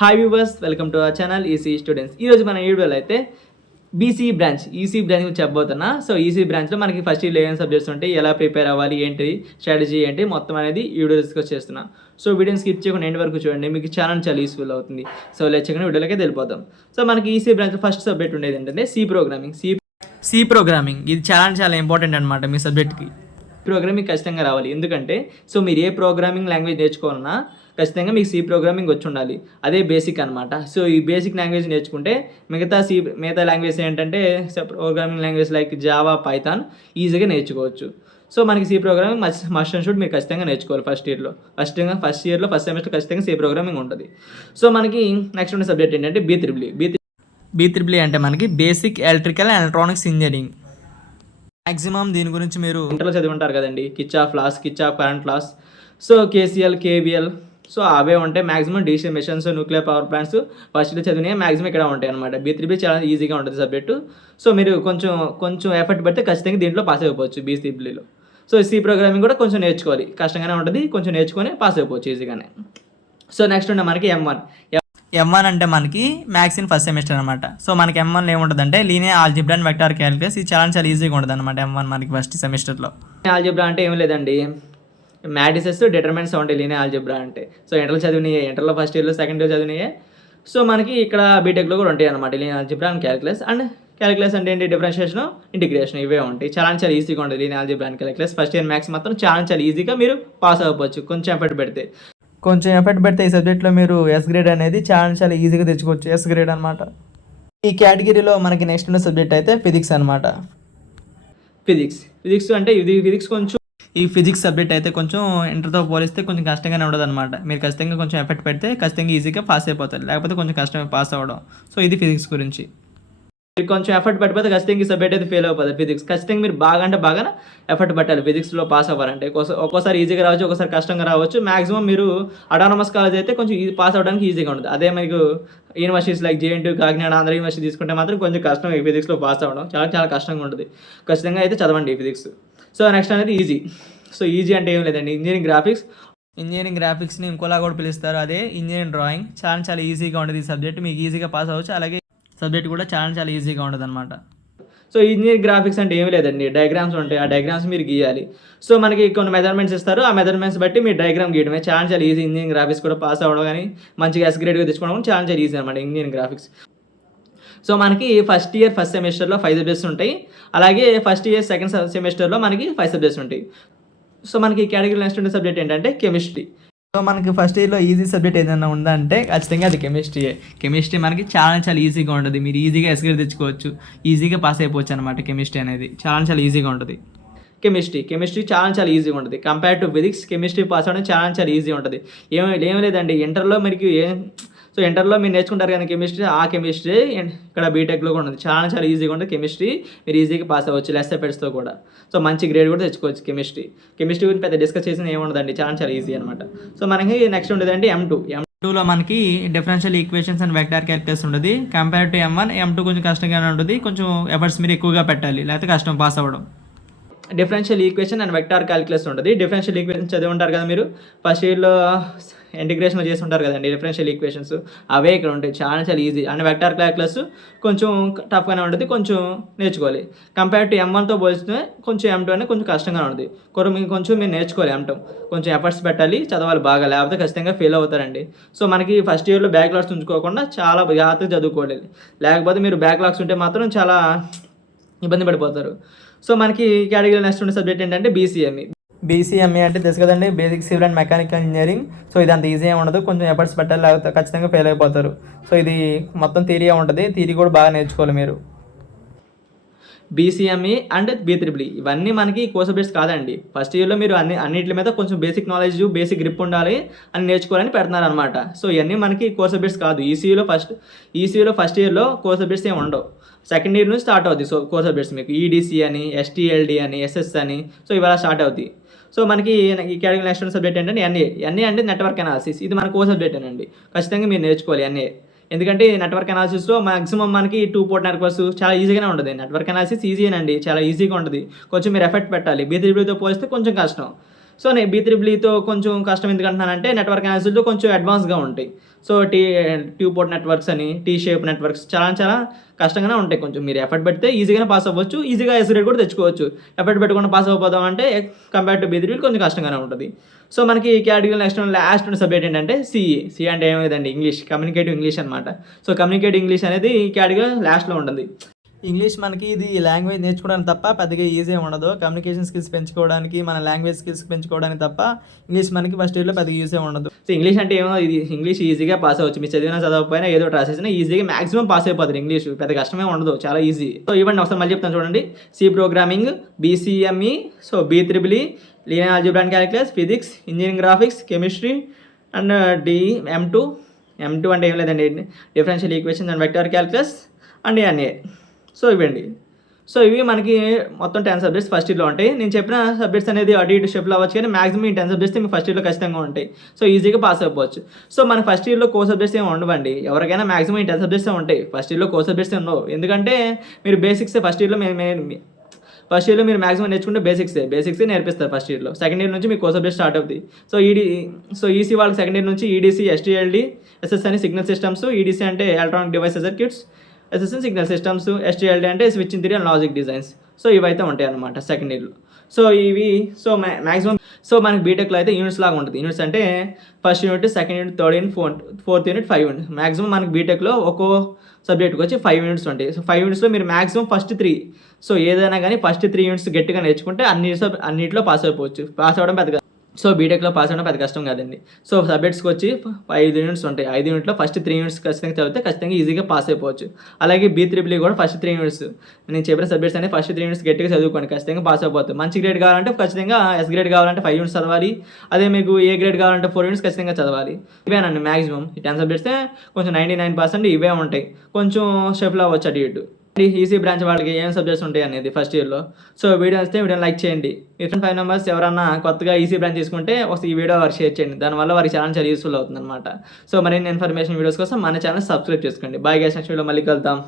Hi viewers, welcome to our channel EC students. ఈరోజు మన వీడియోలో అయితే ఈసీ బ్రాంచ్ గురించి చెప్పబోతున్నా. సో ఈసీ బ్రాంచ్లో మనకి ఫస్ట్ ఇయర్లో ఏం సబ్జెక్ట్స్ ఉంటాయి, ఎలా ప్రిపేర్ అవ్వాలి, ఏంటి స్ట్రాటజీ ఏంటి మొత్తం అనేది ఈ వీడియో డిస్కస్ చేస్తున్నా. సో వీడియోని స్కిప్ చేయకుండా ఎండ్ వరకు చూడండి, మీకు ఛానల్ చాలా యూస్ఫుల్ అవుతుంది. సో లేచకుండా వీడియోలోకి వెళ్ళిపోతాం. సో మనకి ఈసీ బ్రాంచ్లో ఫస్ట్ సబ్జెక్ట్ ఉండేది ఏంటంటే సి ప్రోగ్రామింగ్. ఇది చాలా ఇంపార్టెంట్ అనమాట మీ సబ్జెక్ట్కి. ప్రోగ్రామింగ్ ఖచ్చితంగా రావాలి, ఎందుకంటే సో మీరు ఏ ప్రోగ్రామింగ్ లాంగ్వేజ్ నేర్చుకోవాలన్నా ఖచ్చితంగా మీకు సి ప్రోగ్రామింగ్ వచ్చి ఉండాలి. అదే బేసిక్ అనమాట. సో ఈ బేసిక్ లాంగ్వేజ్ నేర్చుకుంటే మిగతా లాంగ్వేజ్ ఏంటంటే programming language like Java, Python ఈజీగా నేర్చుకోవచ్చు. సో మనకి C programming must and should మీరు ఖచ్చితంగా నేర్చుకోవాలి ఫస్ట్ ఇయర్లో. ఫస్ట్ సెమిస్టర్ ఖచ్చితంగా సి ప్రోగ్రామింగ్ ఉంటుంది. సో మనకి నెక్స్ట్ ఉన్న సబ్జెక్ట్ ఏంటంటే బి3 అంటే మనకి basic electrical and electronics engineering. Maximum దీని గురించి మీరు ఇంటర్లో చదివి ఉంటారు కదండి, Kirchhoff current laws, so KCL, KVL, so అవే ఉంటాయి. Maximum DC machines, nuclear power plants first చదివినాయి మ్యాక్సిమం ఇక్కడ ఉంటాయి అనమాట. బి3 చాలా ఈజీగా ఉంటుంది సబ్జెక్టు. సో మీరు కొంచెం ఎఫర్ట్ పెడితే ఖచ్చితంగా దీంట్లో పాస్ అయిపోవచ్చు బి3లో. సో సి ప్రోగ్రామింగ్ కూడా కొంచెం నేర్చుకోవాలి, కష్టంగానే ఉంటుంది, కొంచెం నేర్చుకొని పాస్ అయిపోవచ్చు ఈజీగానే. సో నెక్స్ట్ ఉండే మనకి M1 అంటే మనకి మ్యాథ్స్ ఇన్ ఫస్ట్ సెమిస్టర్ అనమాట. సో మనకి M1 ఏముంటుందంటే linear algebra and vector calculus. ఇది చాలా ఈజీగా ఉంటుంది అనమాట M1 మనకి ఫస్ట్ సెమిస్టర్లో. ఆల్జిబ్రా అంటే ఏం లేదండి, మ్యాట్రిసెస్, డిటర్మినెంట్స్ ఉంటాయి లీనియర్ ఆల్జిబ్రా అంటే. సో ఇంటర్లో ఫస్ట్ ఇయర్లో, సెకండ్ ఇయర్ చదివినాయి. సో మనకి ఇక్కడ బీటెక్లో కూడా ఉంటాయి అనమాట లీనియర్ ఆల్జిబ్రా అండ్ క్యాలిక్యులస్ అంటే ఏంటి, డిఫరెన్షియేషన్, ఇంటిగ్రేషన్, ఇవే ఉంటాయి. చాలా ఈజీగా ఉంటుంది linear algebra and calculus. First year maths మాత్రం చాలా ఈజీగా మీరు పాస్ అవ్వచ్చు కొంచెం ఎఫర్ట్ పెడితే. ఈ సబ్జెక్ట్లో మీరు ఎస్ గ్రేడ్ అనేది చాలా ఈజీగా తెచ్చుకోవచ్చు, ఎస్ గ్రేడ్ అనమాట. ఈ కేటగిరీలో మనకి నెక్స్ట్ ఉన్న సబ్జెక్ట్ అయితే ఫిజిక్స్ అనమాట. ఫిజిక్స్ అంటే ఈ ఫిజిక్స్ సబ్జెక్ట్ అయితే కొంచెం ఇంటర్తో పోలిస్తే కొంచెం కష్టంగానే ఉండదు అనమాట. మీరు ఖచ్చితంగా కొంచెం ఎఫర్ట్ పెడితే ఖచ్చితంగా ఈజీగా పాస్ అయిపోతారు, లేకపోతే కొంచెం కష్టమే పాస్ అవ్వడం. సో ఇది ఫిజిక్స్ గురించి. మీరు కొంచెం ఎఫర్ట్ పెట్టిపోతే ఖచ్చితంగా ఈ సబ్జెక్ట్ అయితే ఫెయిల్ అయిపోతుంది. ఫిజిక్స్ ఖచ్చితంగా మీరు బాగా ఎఫర్ట్ పెట్టాలి ఫిజిక్స్లో పాస్ అవ్వాలంటే. ఒక్కోసారి ఈజీగా రావచ్చు, ఒక్కోసారి కష్టంగా రావచ్చు. మాక్సిమం మీరు అటానమస్ కాలేజ్ అయితే కొంచెం పాస్ అవ్వడానికి ఈజీగా ఉంటుంది. అదే మీకు universities like JNTU, Kakinada, Andhra university తీసుకుంటే మాత్రం కొంచెం కష్టం ఈ ఫిజిక్స్లో పాస్ అవ్వడం, చాలా కష్టంగా ఉంటుంది. ఖచ్చితంగా అయితే చదవండి ఈ ఫిజిక్స్. సో నెక్స్ట్ అనేది ఈజీ. సో ఈజీ అంటే ఏం లేదండి, ఇంజనీరింగ్ గ్రాఫిక్స్ని ఇంకోలా కూడా పిలుస్తారు, అదే ఇంజనీరింగ్ డ్రాయింగ్. చాలా ఈజీగా ఉంటుంది ఈ సబ్జెక్ట్, మీకు ఈజీగా పాస్ అవ్వచ్చు. అలాగే సబ్జెక్ట్ కూడా చాలా ఈజీగా ఉంటుంది అనమాట. సో ఇంజనీరింగ్ గ్రాఫిక్స్ అంటే ఏమి లేదండి, డయాగ్రామ్స్ ఉంటాయి, ఆ డయాగ్రామ్స్ మీరు గీయాలి. సో మనకి కొన్ని మెజర్మెంట్స్ ఇస్తారు, ఆ మెజర్మెంట్స్ బట్టి మీరు డయాగ్రామ్ గీయడమే. చాలా ఈజీ ఇంజనీరింగ్ గ్రాఫిక్స్ కూడా పాస్ అవ్వడం, కానీ మంచిగా ఎస్ గ్రేడ్గా తెచ్చుకోవడం చాలా ఈజీ అనమాట ఇంజనీరింగ్ గ్రాఫిక్స్. సో మనకి ఫస్ట్ సెమిస్టర్లో 5 సబ్జెక్ట్స్ ఉంటాయి. అలాగే ఫస్ట్ ఇయర్ సెకండ్ సెమిస్టర్లో మనకి 5 సబ్జెక్ట్స్ ఉంటాయి. సో మనకి కేటగిరీ నెక్స్ట్ ఉండే సబ్జెక్ట్ ఏంటంటే కెమిస్ట్రీ. సో మనకి ఫస్ట్ ఇయర్లో ఈజీ సబ్జెక్ట్ ఏదైనా ఉందంటే ఖచ్చితంగా అది కెమిస్ట్రీ మనకి చాలా ఈజీగా ఉంటుంది. మీరు ఈజీగా ఎస్ గ్రేడ్ తెచ్చుకోవచ్చు, ఈజీగా పాస్ అయిపోవచ్చు అనమాట. కెమిస్ట్రీ అనేది చాలా ఈజీగా ఉంటుంది. కెమిస్ట్రీ చాలా ఈజీగా ఉంటుంది compare to physics. Chemistry pass అవ్వడం చాలా ఈజీ ఉంటుంది. ఏం లేదండి, ఇంటర్లో మీకు సో ఇంటర్లో మీరు నేర్చుకుంటారు కానీ కెమిస్ట్రీ, ఆ కెమిస్ట్రీ ఇక్కడ బీటెక్లో కూడా ఉంది. చాలా ఈజీగా ఉంటుంది కెమిస్ట్రీ. మీరు ఈజీగా పాస్ అవ్వచ్చు లెస్ ఎఫర్ట్స్తో కూడా. సో మంచి గ్రేడ్ కూడా తెచ్చుకోవచ్చు కెమిస్ట్రీ గురించి పెద్ద డిస్కస్ చేసిన ఏముండదండి, చాలా ఈజీ అనమాట. సో మనకి నెక్స్ట్ ఉండేదండి M2లో మనకి differential equations and vector calculus ఉంటుంది. కంపేర్ టు M1, M2 కొంచెం కష్టంగానే ఉంటుంది. కొంచెం ఎఫర్ట్స్ మీరు ఎక్కువగా పెట్టాలి, లేకపోతే కష్టం పాస్ అవ్వడం. Differential equation and vector calculus ఉంటుంది. డిఫరెన్షియల్ ఈక్వేషన్ చదివి ఉంటారు కదా మీరు, ఫస్ట్ ఇయర్లో ఇంటిగ్రేషన్ చేసి ఉంటారు కదండి డిఫరెన్షియల్ ఈక్వేషన్స్, అవే ఇక్కడ ఉంటాయి. చాలా ఈజీ. అండ్ వెక్టార్ క్యాలిక్యులస్ కొంచెం టఫ్గానే ఉంటుంది, కొంచెం నేర్చుకోవాలి. కంపేర్ టు M1తో పోలిస్తే కొంచెం M2 అనేది కొంచెం కష్టంగా ఉంటుంది. కొంచెం మీరు నేర్చుకోవాలి. M2 కొంచెం ఎఫర్ట్స్ పెట్టాలి, చదవాలి బాగా, లేకపోతే ఖచ్చితంగా ఫెయిల్ అవుతారండి. సో మనకి ఫస్ట్ ఇయర్లో బ్యాక్లాగ్స్ ఉంచుకోకుండా చాలా జాగ్రత్తగా చదువుకోవాలి, లేకపోతే మీరు బ్యాక్లాగ్స్ ఉంటే మాత్రం చాలా ఇబ్బంది పడిపోతారు. సో మనకి కేటగిరీ నెక్స్ట్ ఉండే సబ్జెక్ట్ ఏంటంటే BCME అంటే తెలుసు కదండి, basic civil and mechanical engineering. So ఇది అంత ఈజీ ఉండదు, కొంచెం ఎఫర్ట్స్ పెట్టాలి, లేకపోతే ఖచ్చితంగా ఫెయిల్ అయిపోతారు. సో ఇది మొత్తం థియరీ ఉంటుంది, థియరీ కూడా బాగా నేర్చుకోవాలి మీరు. BCME అండ్ B3 ఇవన్నీ మనకి కోర్ సబ్జెక్ట్స్ కాదండి. ఫస్ట్ ఇయర్లో మీరు అన్నింటి మీద కొంచెం బేసిక్ నాలెడ్జ్, బేసిక్ గ్రిప్ ఉండాలి అని నేర్చుకోవాలని పెడుతున్నారు అనమాట. సో ఇవన్నీ మనకి కోర్ సబ్జెక్ట్స్ కాదు. ఈసీయూలో ఫస్ట్ ఇయర్లో కోర్ సబ్జెక్ట్స్ ఏమి ఉండవు. సెకండ్ ఇయర్ నుంచి స్టార్ట్ అవుతుంది. సో కోర్ సబ్జెక్ట్స్ మీకు EDC అని, STLD అని, SS అని, సో ఇవాళ స్టార్ట్ అవుతాయి. సో మనకి ఈ కేటగిరీ నెక్స్ట్ సబ్జెక్ట్ ఏంటంటే NA అంటే నెట్వర్క్ అనాలిసిస్. ఇది మన కోర్ సబ్జెక్ట్ అండి, ఖచ్చితంగా మీరు నేర్చుకోవాలి NA. ఎందుకంటే నెట్వర్క్ అనాలిసిస్లో మాక్సిమం మనకి 2 పోర్ట్ నెట్వర్క్స్ చాలా ఈజీగానే ఉంటుంది. నెట్వర్క్ అనాలిసిస్ ఈజీనండి, చాలా ఈజీగా ఉంటుంది. కొంచెం మీరు ఎఫర్ట్ పెట్టాలి. B3తో పోలిస్తే కొంచెం కష్టం. సో నేను B3Eతో కొంచెం కష్టం ఎందుకంటున్నానంటే నెట్వర్క్ అనాలిసిస్‌లో కొంచెం అడ్వాన్స్‌గా ఉంటాయి. సో ట్యూ పోర్ట్ నెట్వర్క్స్ అని, టీ షేప్ నెట్వర్క్స్ చాలా కష్టంగానే ఉంటాయి కొంచెం. మీరు ఎఫర్ట్ పెడితే ఈజీగానే పాస్ అవ్వచ్చు. ఈజీగా ఎస్ గ్రేడ్ కూడా తెచ్చుకోవచ్చు. ఎఫర్ట్ పెట్టకుండా పాస్ అవ్వకపోదాం అంటే కంపేర్ టు B3 కొంచెం కష్టంగానే ఉంటుంది. సో మనకి కేటగిరీ నెక్స్ట్ లాస్ట్ సబ్జెక్ట్ ఏంటంటే CE. CE అంటే ఏం లేదండి, ఇంగ్లీష్, కమ్యూనికేటివ్ ఇంగ్లీష్ అనమాట. సో కమ్యూనికేటివ్ ఇంగ్లీష్ అనేది ఈ కేటగిరీ లాస్ట్‌లో ఉంటుంది. ఇంగ్లీష్ మనకి ఇది లాంగ్వేజ్ నేర్చుకోవడానికి తప్ప పెద్దగా ఈజీ ఉండదు. కమ్యూనికేషన్ స్కిల్స్ పెంచుకోవడానికి, మన లాంగ్వేజ్ స్కిల్స్ పెంచుకోవడానికి తప్ప ఇంగ్లీష్ మనకి ఫస్ట్ ఇయర్లో పెద్దగా యూజ్ ఉండదు. సో ఇంగ్లీష్ అంటే ఏమో, ఇది ఇంగ్లీష్ ఈజీగా పాస్ అవ్వచ్చు. మీరు చదివినా చదవకపోయినా ఏదో ఒకటి రాసేసినా ఈజీగా మాక్సిమం పాస్ అయిపోతారు. ఇంగ్లీష్ పెద్ద కష్టమే ఉండదు, చాలా ఈజీ. సో ఇవ్వండి ఒకసారి మళ్ళీ చెప్తాను చూడండి. C programming, BCME, so B3E, linear algebra and calculus, physics, engineering graphics, chemistry and M2 అంటే ఏం లేదండి, differential equations and vector calculus and NA. So ఇవండి. సో ఇవి మనకి మొత్తం 10 సబ్జెక్ట్స్ ఫస్ట్ ఇయర్లో ఉంటాయి. నేను చెప్పిన సబ్జెక్ట్స్ అనేది అటు ఇటు షిఫ్ట్లో అవ్వచ్చు, కానీ మాక్సిమం ఈ 10 సబ్జెక్ట్స్ మీకు ఫస్ట్ ఇయర్లో ఖచ్చితంగా ఉంటాయి. సో ఈజీగా పాస్ అయిపోవచ్చు. సో మన ఫస్ట్ ఇయర్లో కోర్ సబ్జెక్ట్స్ ఏమి ఉండవండి. ఎవరికైనా మాక్సిమం ఈ 10 సబ్జెక్ట్స్ ఉంటాయి. ఫస్ట్ ఇయర్లో కోర్ సబ్జెక్ట్స్ ఉండవు, ఎందుకంటే మీరు బేసిక్స్ ఫస్ట్ ఇయర్లో మీరు మాక్సిమం నేర్చుకుంటే బేసిక్సే నేర్పిస్తారు ఫస్ట్ ఇయర్లో. సెకండ్ ఇయర్ నుంచి మీకు కోర్ సబ్జెక్ట్ స్టార్ట్ అవుతుంది. సో ఈసీ వాళ్ళకి సెకండ్ ఇయర్ నుంచి EDC, STLD, SS అని సిగ్నల్ సిస్టమ్స్, EDC అంటే electronic devices circuits, SS signal systems, STLD అంటే switching theory and logic designs. So ఇవైతే ఉంటాయి అన్నమాట సెకండ్ ఇయర్లో. సో ఇవి మ్యాక్సిమం మనకి బీటెక్లో అయితే యూనిట్స్ లాగా ఉంటుంది. యూనిట్స్ అంటే first unit, second unit, third unit, fourth unit, 5 unit. Maximum మనకి బీటెక్లో ఒక్కో సబ్జెక్ట్కి వచ్చి 5 యూనిట్స్ ఉంటాయి. సో 5 యూనిట్స్లో మీరు మాక్సిమం ఫస్ట్ 3, సో ఏదైనా కానీ ఫస్ట్ 3 యూనిట్స్ గట్టిగా నేర్చుకుంటే అన్నింటిలో పాస్ అయిపోవచ్చు. పాస్ అవ్వడం పెద్దగా, సో బీటెక్లో పాస్ అవ్వడం పెద్ద కష్టం కాదండి. సో సబ్జెక్ట్స్కి వచ్చి 5 యూనిట్స్ ఉంటాయి. 5 యూనిట్లో ఫస్ట్ 3 యూనిట్స్ ఖచ్చితంగా చదివితే ఖచ్చితంగా ఈజీగా పాస్ అయిపోవచ్చు. అలాగే B3E కూడా ఫస్ట్ 3 యూనిట్స్, నేను చెప్పిన సబ్జెక్ట్స్ అనేది ఫస్ట్ 3 యూనిట్స్ గట్టిగా చదువుకోండి, ఖచ్చితంగా పాస్ అయిపోతుంది. మంచి గ్రేడ్ కావాలంటే ఖచ్చితంగా S గ్రేడ్ కావాలంటే 5 యూనిట్స్ చదవాలి. అదే మీకు A గ్రేడ్ కావాలంటే 4 యూనిట్స్ ఖచ్చితంగా చదవాలి. ఇవేనండి మ్యాక్సిమం ఈ 10 సబ్జెక్ట్స్ కొంచెం 99% ఇవే ఉంటాయి. కొంచెం షెఫ్లో అవ్వచ్చు అటు ఇటు. ఈసీ బ్రాంచ్ వాళ్ళకి ఏం సబ్జెక్ట్స్ ఉంటాయి అనేది ఫస్ట్ ఇయర్లో. సో వీడియో వస్తే వీడియోని లైక్ చేయండి. మీ 5 మెంబర్స్ ఎవరన్నా కొత్తగా ఈసీ బ్రాంచ్ తీసుకుంటే ఈ వీడియో వారికి షేర్ చేయండి. దానివల్ల వారికి చాలా యూస్ఫుల్ అవుతుంది అనమాట. సో మరిన్ని ఇన్ఫర్మేషన్ వీడియోస్ కోసం మన ఛానల్ సబ్స్క్రైబ్ చేసుకోండి. బాయ్ గైస్, నెక్స్ట్ వీడియో మళ్ళీ కలుద్దాం.